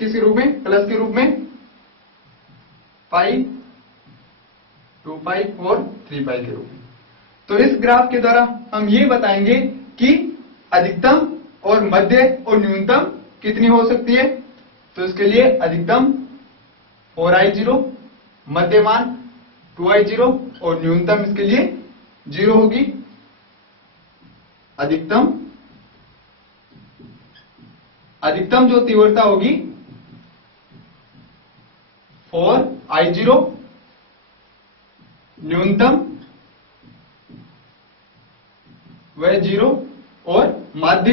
किसी रूप में, प्लस के रूप में, पाई, 2 पाई और 3 पाई के रूप में। तो इस ग्राफ के द्वारा हम ये बताएंगे कि अधिकतम और मध्य और न्यूनतम कितनी हो सकती है। तो इसके लिए अधिकतम 4i0, मध्य मान 2i0 और न्यूनतम इसके लिए 0 होगी। अधिकतम जो तीव्रता होगी 4i0, न्यूनतम वह 0 और माध्य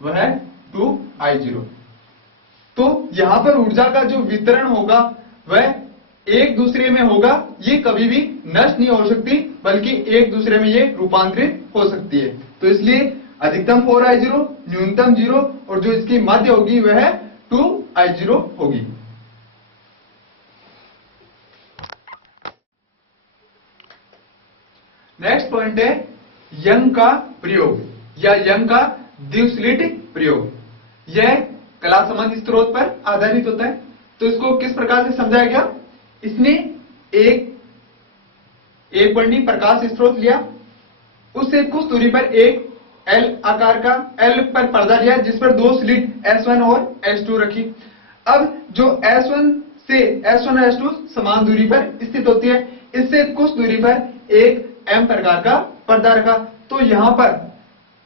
वह 2i0। तो यहां पर ऊर्जा का जो वितरण होगा वह एक दूसरे में होगा, ये कभी भी नष्ट नहीं हो सकती, बल्कि एक दूसरे में ये रूपांतरित हो सकती है। तो इसलिए अधिकतम 4i0, न्यूनतम 0 और जो इसकी माध्य होगी वह 2i0 होगी। नेक्स्ट पॉइंट है यंग का प्रयोग या यंग का द्विस्लिट प्रयोग। यह कला संबंधी स्रोत पर आधारित होता है। तो इसको किस प्रकार से समझाया गया, इसने एक वर्णी प्रकाश स्रोत लिया, उससे कुछ दूरी पर एक L आकार का L पर पर्दा लिया जिस पर 2 स्लिट S1 और S2 रखी। अब जो S1 से S1 और S2 समान दूरी पर स्थित होती है, इससे कुछ दूरी पर एक M प्रकार का पर्दा रखा। तो यहां पर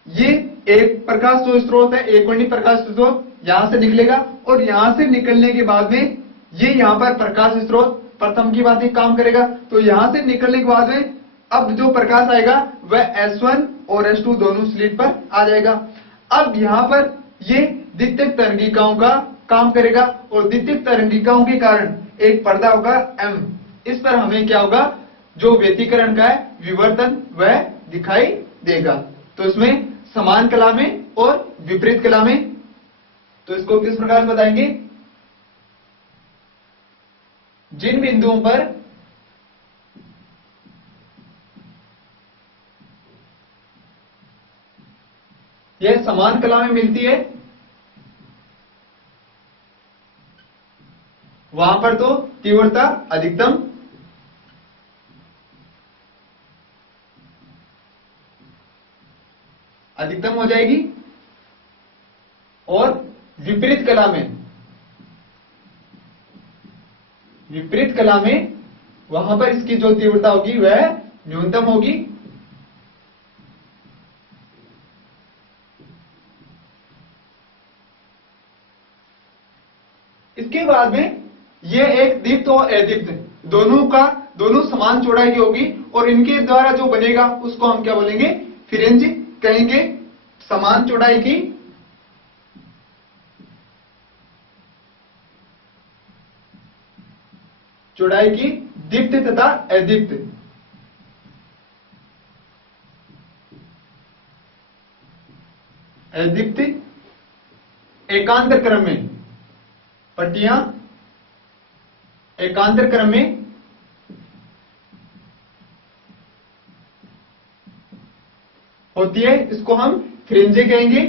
ये एक प्रकाश जो स्रोत है, एक वर्णी प्रकाश स्रोत यहां से निकलेगा और यहां से निकलने के बाद में ये यहां पर प्रकाश स्रोत प्रथम की बात ही काम करेगा। तो यहां से निकलने के बाद में अब जो प्रकाश आएगा वह S1 और S2 दोनों स्लिट पर आ जाएगा। अब यहां पर ये द्वितीयक तरंगिकाओं का काम करेगा और द्वितीयक तरंगिकाओं के कारण एक पर्दा होगा M। इस पर हमें क्या होगा, जो व्यतिकरण का है विवर्तन वह दिखाई देगा। तो इसमें समान कला में और विपरीत कला में, तो इसको किस प्रकार बताएंगे, जिन बिंदुओं पर यह समान कला में मिलती है वहां पर तो तीव्रता अधिकतम हो जाएगी और विपरीत कला में वहां पर इसकी जो तीव्रता होगी वह न्यूनतम होगी। इसके बाद में यह एक दीप्त और अदीप्त दोनों समान चौड़ाई की होगी और इनके द्वारा जो बनेगा उसको हम क्या बोलेंगे, फ्रिंज कहेंगे। समान चौड़ाई की दीप्त तथा अदीप्त। अदीप्त एकांतर क्रम में, पट्टियां एकांतर क्रम में होती है, इसको हम फ्रिंजे कहेंगे।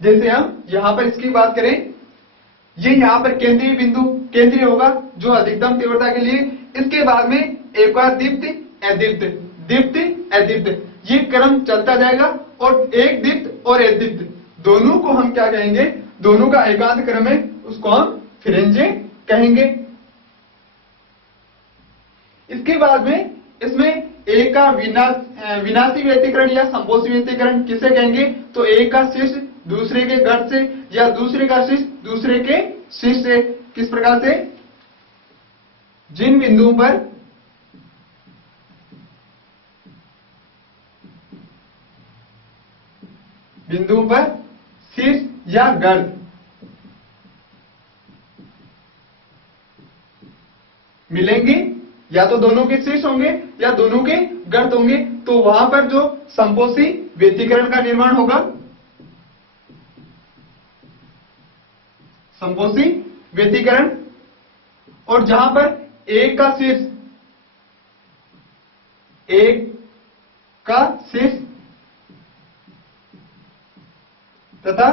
जैसे हम यहां पर इसकी बात करें, ये यहां पर केंद्रीय बिंदु केंद्रीय होगा जो अधिकतम तीव्रता के लिए। इसके बाद में एक बार दीप्त अदीप्त ये क्रम चलता जाएगा और एक दीप्त और अदीप्त दोनों को हम क्या कहेंगे, दोनों का एकांत क्रम है, उसको हम फ्रिंजे कहेंगे। इसके बाद में इसमें एक का विनाशी व्यतिकरण या संपोषी व्यतिकरण किसे कहेंगे, तो एक का शीर्ष दूसरे के गर्त से या दूसरे का शीर्ष दूसरे के शीर्ष से। किस प्रकार से, जिन बिंदुओं पर शीर्ष या गर्त मिलेंगे, या तो दोनों के शीर्ष होंगे या दोनों के गर्त होंगे, तो वहां पर जो संपोषी व्यतिकरण का निर्माण होगा, संपोषी व्यतिकरण। और जहां पर एक का शीर्ष एक का शीर्ष तथा